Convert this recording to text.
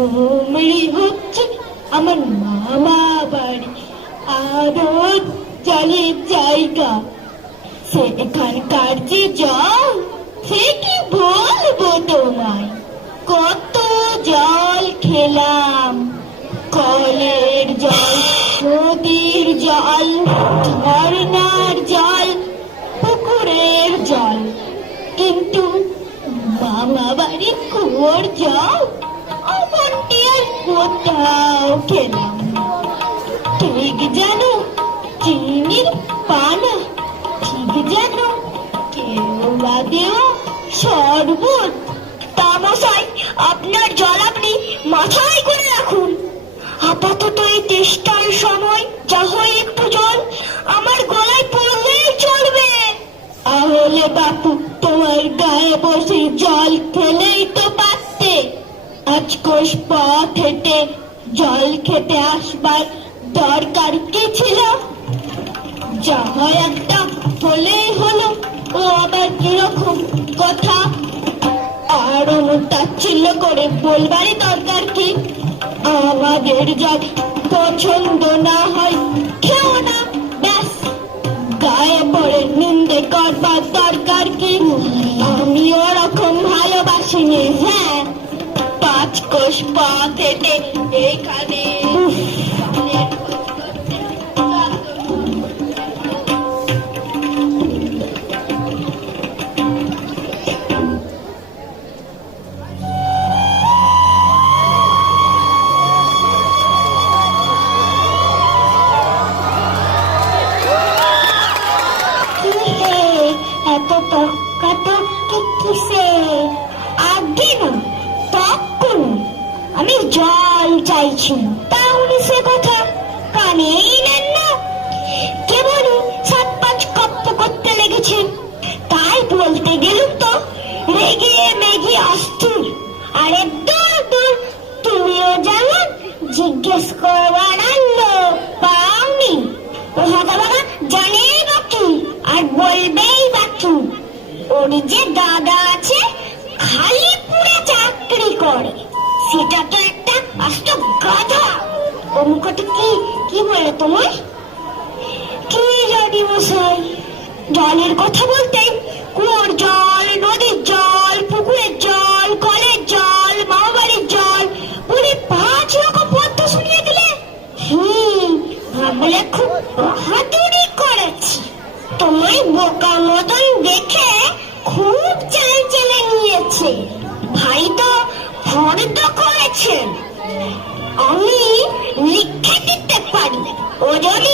ওমরি হচ্ছে আমার মামা বাড়ি, আরো জলের জায়গা। সেখানকার যে জল, সে কি বলবো তোমায়। কত জল খেলাম, কলের জল, নদীর জল, ঝর্ণার জল, পুকুরের জল, কিন্তু মামা বাড়ির কুয়োর জল আমারটি আর কোথাও খেলাম না। ঠিক যেন চিনির পানা, ঠিক যেন কেওড়া দেওয়া শরবত। তামশাই, আপনার জল আপনি মাথায় করে রাখুন। আপাতত এই তেষ্টার সময় যা হয় একটু জল আমার গলায় পড়লেই চলবে। তাহলে বাপু, তোমার গায়ে বসে জল খেলেই তো পারতে। আজ কোষ পথ হেঁটে জল খেতে আসবার দরকার কি ছিল? যা হয় একটা হলেই হলো। ও আবার কিরকম কথা? আর তাচ্ছিল্য করে বলবারই দরকার কি? আমাদের যা পছন্দ না হয় খেও না, ব্যাস। গায়ে পড়ে নিন্দে করবার দরকার কি? আমি ওরকম ভালোবাসিনি। হ্যাঁ, 5 কোষ পথ হেঁটে এখানে আমি জল চাইছি, তাহলে সে কথা কানেই নেন না। কেবল 7-5 কপ্প করতে লেগেছেন, তাই বলতে গেলুম তো রেগে মেঘে অস্থির। আরে দূর দূর, তুমিও যেমন জিজ্ঞেস করবার আনলো পাওনি। হতভাগা জানেই বাকি, আর বলবেই বাকি। ওর যে দাদা আছে, খালি পুরে চাকরি করে, সেটা তো একটা আস্ত গাধা। ও মুখটা কি বলে তোমায়? কি জানি মশাই, জলের কথা বলতে কুয়োর জল, নদীর জল, পুকুরের জল, কলের জল, মামাবাড়ির জল বলে 5 রকম পদ্য শুনিয়ে দিলে। ভাবলে খুব বাহাদুরি করেছি। তোমায় বোকা মতন দেখে খুব চেলে নিয়েছে। ভাই তো ফর্দ করেছেন, আমি লিখে দিতে পারি। ও যদি